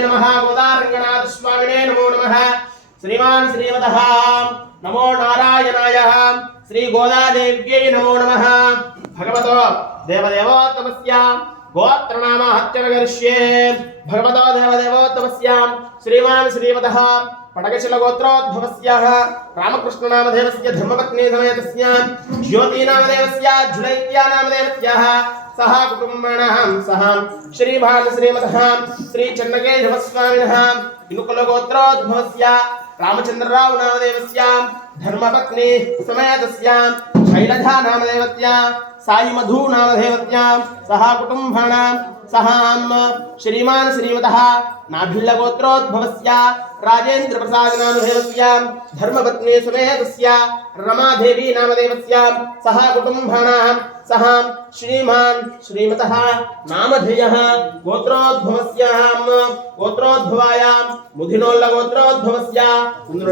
नमः गोदारंगनाथ स्वामिने नमो नमः श्रीमान श्रीमतः नमो नारायणाय श्री गोदादेव्यै नमो नमः भगवतो देवदेवोत्तमस्य गोत्रनाम हत्यनगर्ष्ये भगवतो देवदेवोत्तमस्य श्रीमान श्रीमतः पडगशिल गोत्रोद्भवस्य रामकृष्ण नामदेवस्य धर्मपत्नी समेतस्य ज्योति नामदेवस्य झुलैत्या नामदेवस्य सह कुटुंबाणां सह श्रीभान श्रीमतः श्री चन्नकेशव स्वामिनः इनुकुल गोत्रोद्भवस्य रामचंद्रराव नामदेवस्य धर्मपत्नी समेतस्य शैलजा नामदेवस्य साई मधु नामदेवस्य सह कुटुंबाणां सह श्रीमान श्रीमतः नाभिल्ल गोत्रोद्भवस्य राजेंद्र प्रसाद नामदेवस्य धर्मपत्नी समेतस्य रमादेवी नामदेवस्य सह कुटुंबाणां सह श्रीमान श्रीमतः नामधेयः गोत्रोद्भवस्य गोत्रोद्भवायां मुधिनोल्ल गोत्रोद्भवस्य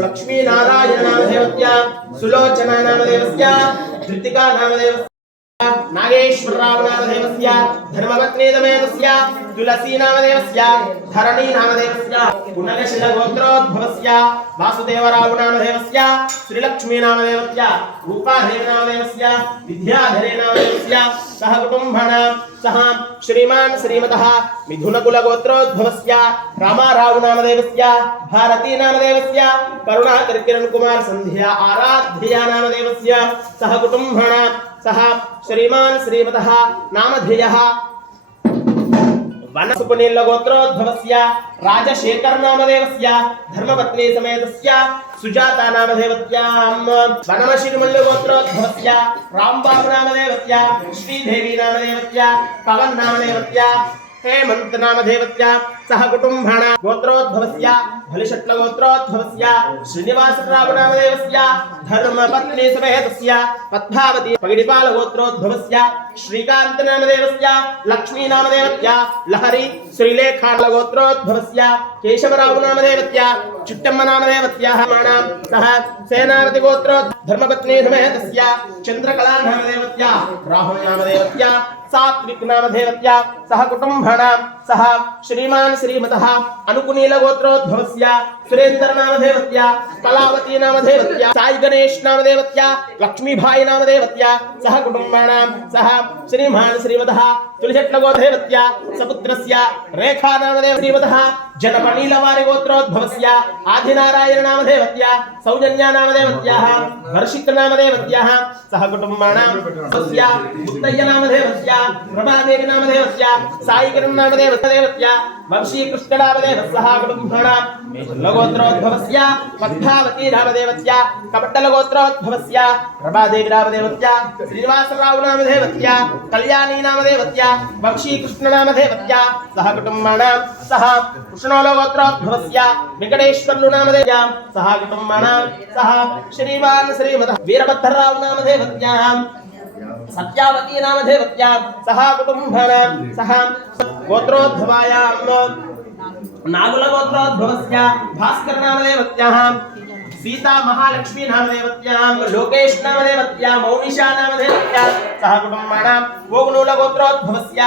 लक्ष्मी नारायण नामदेवस्य सुलोचना नामदेवस्य धृतिका नामदेवस्य नागेश्वर राव नामदेवस्य धर्मपत्नी समेतस्य तुलसी नामदेवस्य धरणी नामदेवस्य पुनगशिल गोत्रोद्भवस्य वासुदेवराव नामदेवस्य श्रीलक्ष्मी नामदेवस्य रूपादेवी नामदेवस्य विद्याधरे नामदेवस्य सह कुटुंबाणां सह श्रीमान श्रीमतः मिथुनकुल गोत्रोद्भवस्य रामाराव नामदेवस्य भारती नामदेवस्य करुणाकर किरण कुमार संध्या आराध्या नामदेवस्य सह कुटुंबाणां सह श्रीमान श्रीमतः नामधेयः वनसुपनील गोत्रोद्भवस्य राजशेखर नामदेवस्य धर्मपत्नी समेतस्य सुजाता नामदेवत्यां वनमशिरुमल्ल गोत्रोद्भवस्य रामबाबु नामदेवस्य श्रीदेवी नामदेवस्य पवन नामदेवस्य हेमंत नामदेवस्य सह कुटुंबाणां गोत्रोद्भवस्य बलिशट्ल गोत्रोद्भवस्य श्रीनिवासराव नामदेवस्य धर्मपत्नी समेतस्य पद्मावती पगिडिपाल गोत्रोद्भवस्य श्रीकांत नामदेवस्य लक्ष्मी नामदेवस्य लहरी श्रीलेखा गोत्रोद्भवस्य केशवराव नामदेवस्य चिट्टम्म नामदेवस्य माणां सह सेनापति गोत्रो धर्मपत्नी समेतस्य चंद्रकला नामदेवस्य राहुल नामदेवस्य सात्विक नामदेवस्य सह कुटुंबाणां सह श्रीमान श्रीमतः अनुकुनील गोत्रोद्भवस्य सुरेंद्र नामदेवस्य कलावती नामदेवस्य साई गणेश नामदेवस्य लक्ष्मीभाई नामदेवस्य सह कुटुंबाणां सह श्रीमान श्रीमतः तुलसीट्ल गोत्रेवस्य सपुत्रस्य रेखा नामदेव श्रीमतः जनपणीलवारि गोत्रोद्भवस्य आदिनारायण नामदेवस्य सौजन्या नामदेवत्याः हर्षित नामदेवत्याः सह कुटुंबाणां तस्य मुक्तय्य नामदेवस्य प्रभादेवी नामदेवस्य साई किरण नामदेवस्य वंशी कृष्ण नामदेवस्य सह कुटुंबाणां गोत्रोद्भवस्य पद्मावती नामदेवस्य कपट्टल गोत्रोद्भवस्य प्रभादेवी नामदेवस्य श्रीनिवासराव नामदेवस्य कल्याणी नामदेवस्य वंशी कृष्ण नामदेवस्य सह कुटुंबाणां सह कृष्णोल गोत्रोद्भवस्य वेंकटेश्वर्लु नामदेवस्य सह कुटुंबाणां सह श्रीमान श्रीमतः वीरभद्रराव नामदेवस्य सत्यावती नामदेवस्य सह कुटुंबाणां सह गोत्रोद्भवायां नागुल गोत्रोद्भवस्य भास्कर नामदेवत्याः सीता महालक्ष्मी नामदेवत्यां लोकेश नामदेवत्याः मौनिषा नामदेवत्याः सह कुटुंबाणां गोगुनूल गोत्रोद्भवस्य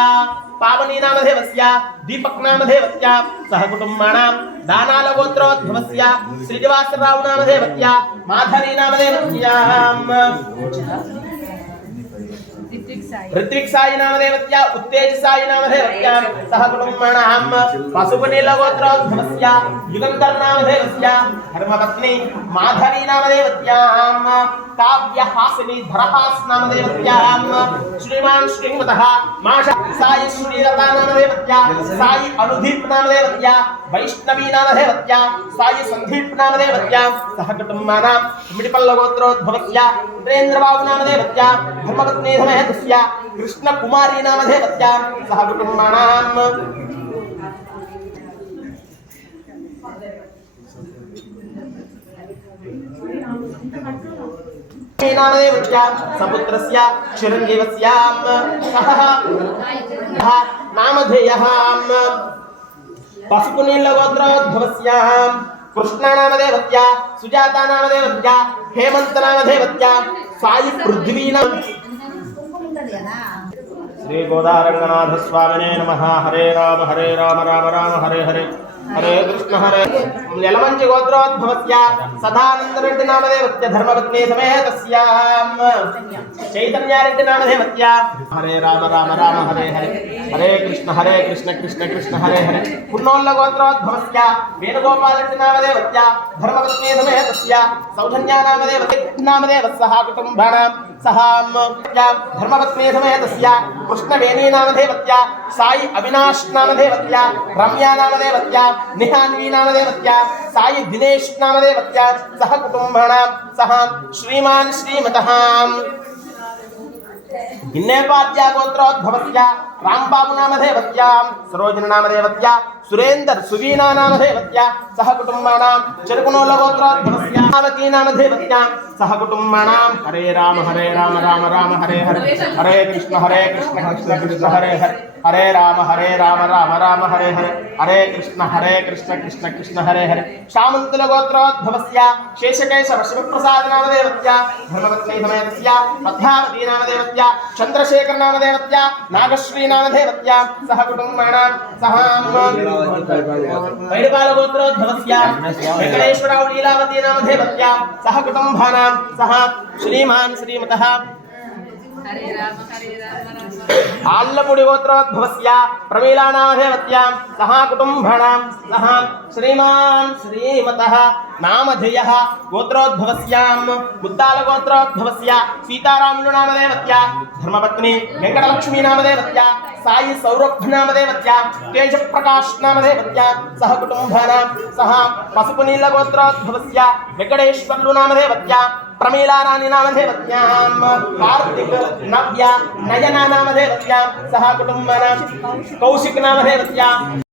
पावनी नामदेवस्य दीपक नामदेवस्य सह कुटुंबाणां दानाल गोत्रोद्भवस्य श्रीनिवासराव नामदेवस्य माधवी नामदेवस्य ऋत्विक साई नामदेवस्य उत्तेज साई नामदेवस्य सह कुटुंबाणां पशुपनील गोत्रोद्भवस्य युगंधर नामदेवस्य धर्मपत्नी माधवी नामदेवत्यां काव्यहासिनी धरहास नामदेवत्यां श्रीमान श्रीमतः माषा साई श्रीलता नामदेवत्या साई अनुदीप नामदेवत्या वैष्णवी नामदेवत्या साई संदीप नामदेवत्या सह कुटुंबाणां मिडिपल्ल गोत्रोद्भवस्य वीरेंद्रबाबु नामदेवत्या धर्मपत्नी समेतस्य कृष्ण कुमारी नामदेवत्या सह कुटुंबाणां नामदेवस्य सपुत्रस्य चिरंजीवस्य सह नामधेयः पशुपुनील गोत्रोद्भवस्य कृष्ण नामदेवस्य सुजाता नामदेवस्य हेमंत नामदेवस्य साई पृथ्वी श्री गोदारंगनाथ स्वामिने नमः। हरे राम राम राम हरे हरे। हरे कृष्ण हरे यलमंच गोत्रोद्भवस्य सदानंदरेड्डी नामदेवस्य धर्मपत्नी समेतस्यां चैतन्यारेड्डी नामदेवस्य हरे राम राम राम हरे हरे हरे कृष्ण कृष्ण कृष्ण हरे हरे पुन्नोल्ल गोत्रोद्भवस्य वेणुगोपालरेड्डी नामदेवस्य धर्मपत्नी समेतस्य सौधन्या नामदेवस्य कुटुम्बानां सहां धर्मपत्नी समेतस्य कृष्णवेणी नामदेवस्य साई अविनाश नामदेवस्य रम्या नामदेवस्य निहान्वी नामदेवस्य साई दिनेश नामदेवस्य सह कुटुम्बानां सह श्रीमान श्रीमतः गिन्नेपाद्या गोत्रोद्भवस्य रामबाबु नामदेवस्य सरोजन नामदेवस्य सुरेंद्र सुवीना नामदेवस्य सह कुटुम्बानां चरकुनोल गोत्रोद्भवस्य आवती नामदेवस्य सह कुटुम्बानां हरे राम राम राम हरे हरे हरे कृष्ण कृष्ण कृष्ण हरे हरे हरे राम राम हरे हरे हरे कृष्ण कृष्ण कृष्ण हरे हरे शामन्तल गोत्रोद्भवस्य शेषकेशव शिवप्रसाद नामदेवस्य धर्मपत्नी समेतस्य पद्मावती नामदेवस्य चंद्रशेखर नामदेवस्य नागश्री नामदेवस्य सह कुटुम्बानां सह वैरपाल गोत्रोद्भवस्य वेंकटेश्वरराव लीलावती नामदेवस्य सह कुटुम्बानां सह श्रीमान श्रीमतः आल्लपुडी गोत्रोद्भवस्य प्रमीला नामदेवत्यां सह कुटुम्बानां सह श्रीमान श्रीमतः नामधेयः गोत्रोद्भवस्यां मुद्दाल गोत्रोद्भवस्य सीतारामुलु नामदेवत्य धर्मपत्नी वेंकटलक्ष्मी नामदेवत्य साई सौरभ नामदेवत्य तेजप्रकाश नामदेवत्य सह कुटुम्बानां सह पसुपुनील गोत्रोद्भवस्य वेंकटेश्वर्लु नामदेवत्य प्रमीला रानी नामदेवत्यां कार्तिक नव्या नयना नामदेवत्यां सह कुटुम्बानां कौशिक नामदेवत्य